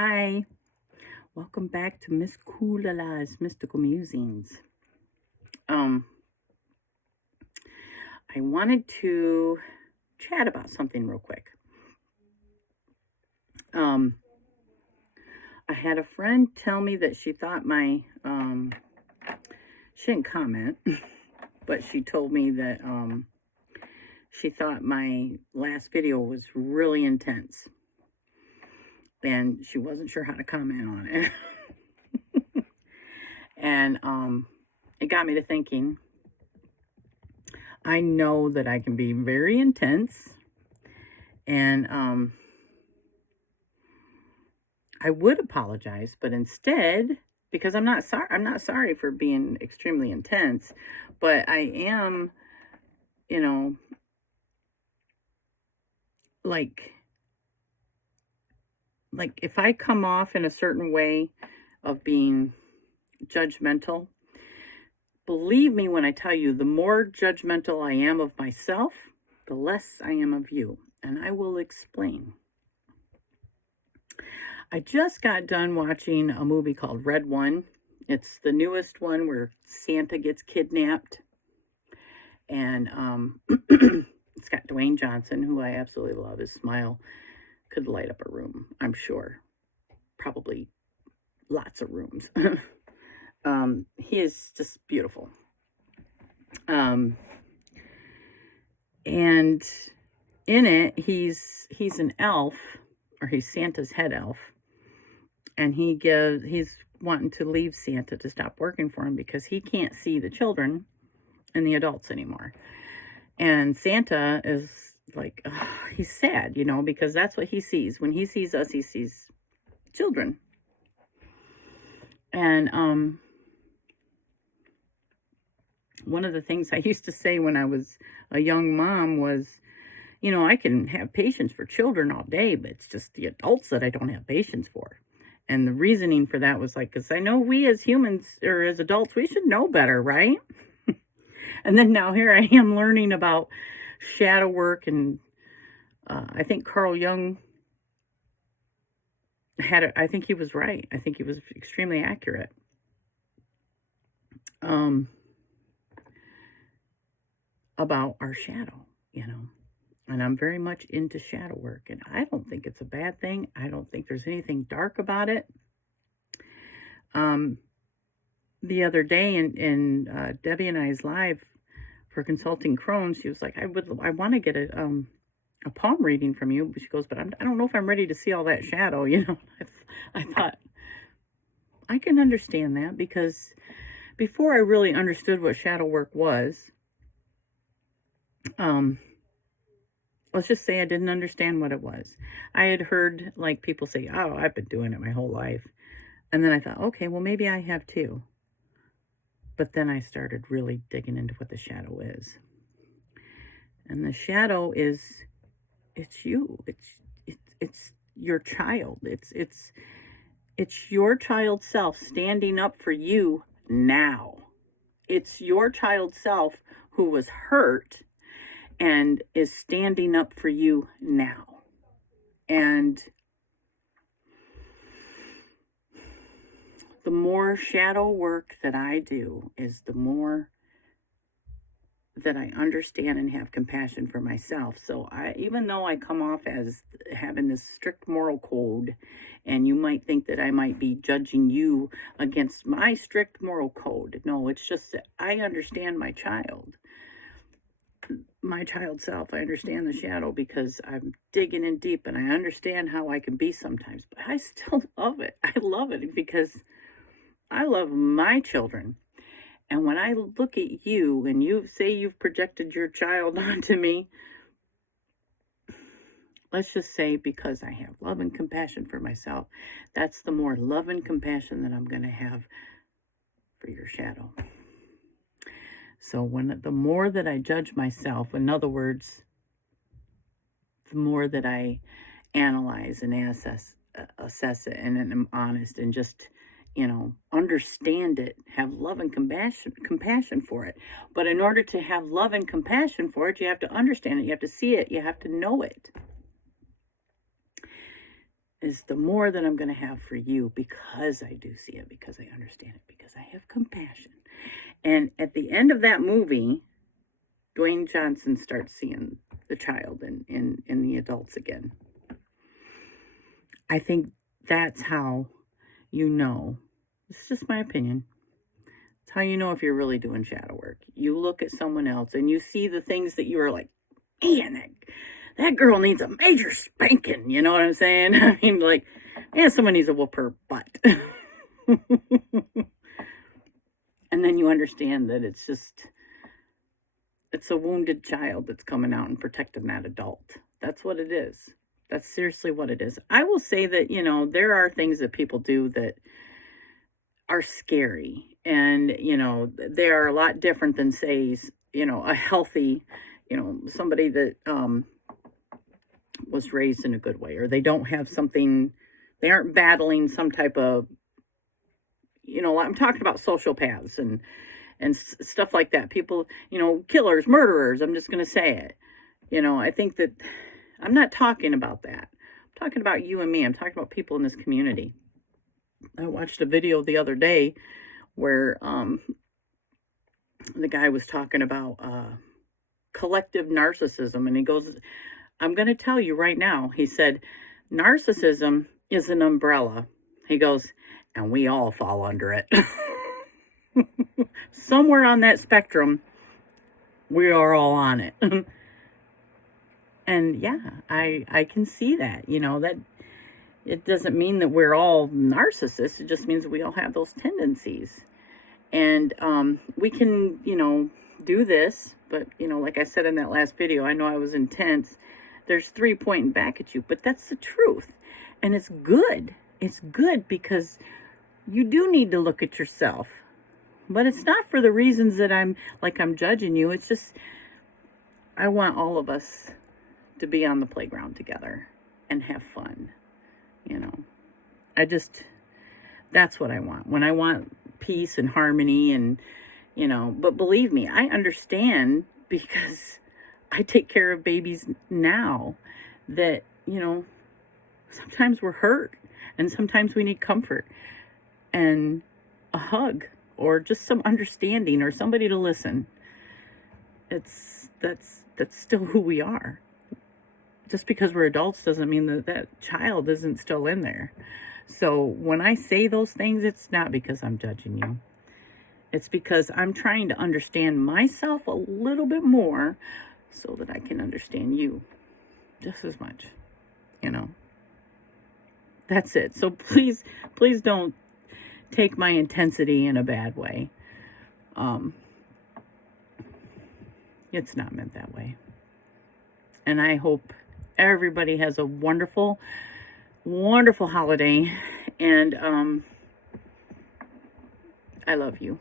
Hi, welcome back to Miss Kulala's Mystical Musings. Um, I wanted to chat about something real quick. I had a friend tell me that she thought she didn't comment, but she told me that she thought my last video was really intense, and she wasn't sure how to comment on it. And it got me to thinking. I know that I can be very intense, and I would apologize, but instead, because I'm not sorry for being extremely intense, but I am, you know, like if I come off in a certain way of being judgmental, believe me when I tell you, the more judgmental I am of myself, the less I am of you, and I will explain. I just got done watching a movie called Red One. It's the newest one where Santa gets kidnapped. And it's got Dwayne Johnson, who I absolutely love. His smile could light up a room, I'm sure. Probably lots of rooms. He is just beautiful. And in it, he's an elf, or he's Santa's head elf. And he's wanting to leave Santa to stop working for him because he can't see the children and the adults anymore. And Santa is like, he's sad, because that's what he sees. When he sees us, he sees children. And one of the things I used to say when I was a young mom was, I can have patience for children all day, but it's just the adults that I don't have patience for. And the reasoning for that was like, because I know we as humans or as adults, we should know better, right? And then now here I am learning about shadow work. And I think Carl Jung I think he was right. I think he was extremely accurate. About our shadow, And I'm very much into shadow work, and I don't think it's a bad thing. I don't think there's anything dark about it. The other day in Debbie and I's live for consulting Crohn's, she was like, I want to get a palm reading from you. She goes, but I don't know if I'm ready to see all that shadow, I thought, I can understand that, because before I really understood what shadow work was, let's just say I didn't understand what it was. I had heard people say, oh, I've been doing it my whole life. And then I thought, okay, well, maybe I have too. But then I started really digging into what the shadow is. And the shadow is, it's you. It's your child. It's your child self standing up for you now. It's your child self who was hurt and is standing up for you now. And the more shadow work that I do is the more that I understand and have compassion for myself. So even though I come off as having this strict moral code, and you might think that I might be judging you against my strict moral code. No, it's just that I understand my child self. I understand the shadow because I'm digging in deep, and I understand how I can be sometimes, but I still love it. I love it because I love my children. And when I look at you and you say you've projected your child onto me, let's just say because I have love and compassion for myself, that's the more love and compassion that I'm going to have for your shadow. So the more that I judge myself, in other words, the more that I analyze and assess it, and am honest and just, understand it, have love and compassion for it. But in order to have love and compassion for it, you have to understand it, you have to see it, you have to know it. is the more that I'm going to have for you, because I do see it, because I understand it, because I have compassion. And at the end of that movie, Dwayne Johnson starts seeing the child in the adults again. I think that's how you know. It's just my opinion. It's how you know if you're really doing shadow work. You look at someone else and you see the things that you are like, man, that girl needs a major spanking. You know what I'm saying? I mean, like, yeah, someone needs to whoop her butt. And then you understand that it's a wounded child that's coming out and protecting that adult. That's what it is. That's seriously what it is. I will say that, there are things that people do that are scary. And, they are a lot different than, say, a healthy, somebody that was raised in a good way, or they don't have something, they aren't battling some type of, I'm talking about sociopaths and stuff like that. People, killers, murderers, I'm just going to say it. I think that I'm not talking about that. I'm talking about you and me. I'm talking about people in this community. I watched a video the other day where the guy was talking about collective narcissism. And he goes, I'm going to tell you right now, he said, narcissism is an umbrella. He goes, and we all fall under it. Somewhere on that spectrum, we are all on it. And yeah, I can see that, that it doesn't mean that we're all narcissists. It just means we all have those tendencies. And we can, do this, but, like I said in that last video, I know I was intense. There's 3 pointing back at you, but that's the truth. And it's good. It's good because you do need to look at yourself. But it's not for the reasons that I'm judging you. It's just, I want all of us to be on the playground together and have fun. That's what I want. When I want peace and harmony and, but believe me, I understand, because I take care of babies now, that, sometimes we're hurt and sometimes we need comfort and a hug or just some understanding or somebody to listen. That's still who we are. Just because we're adults doesn't mean that child isn't still in there. So when I say those things, it's not because I'm judging you. It's because I'm trying to understand myself a little bit more so that I can understand you just as much. That's it. So please don't take my intensity in a bad way. It's not meant that way. And I hope everybody has a wonderful, wonderful holiday. And I love you.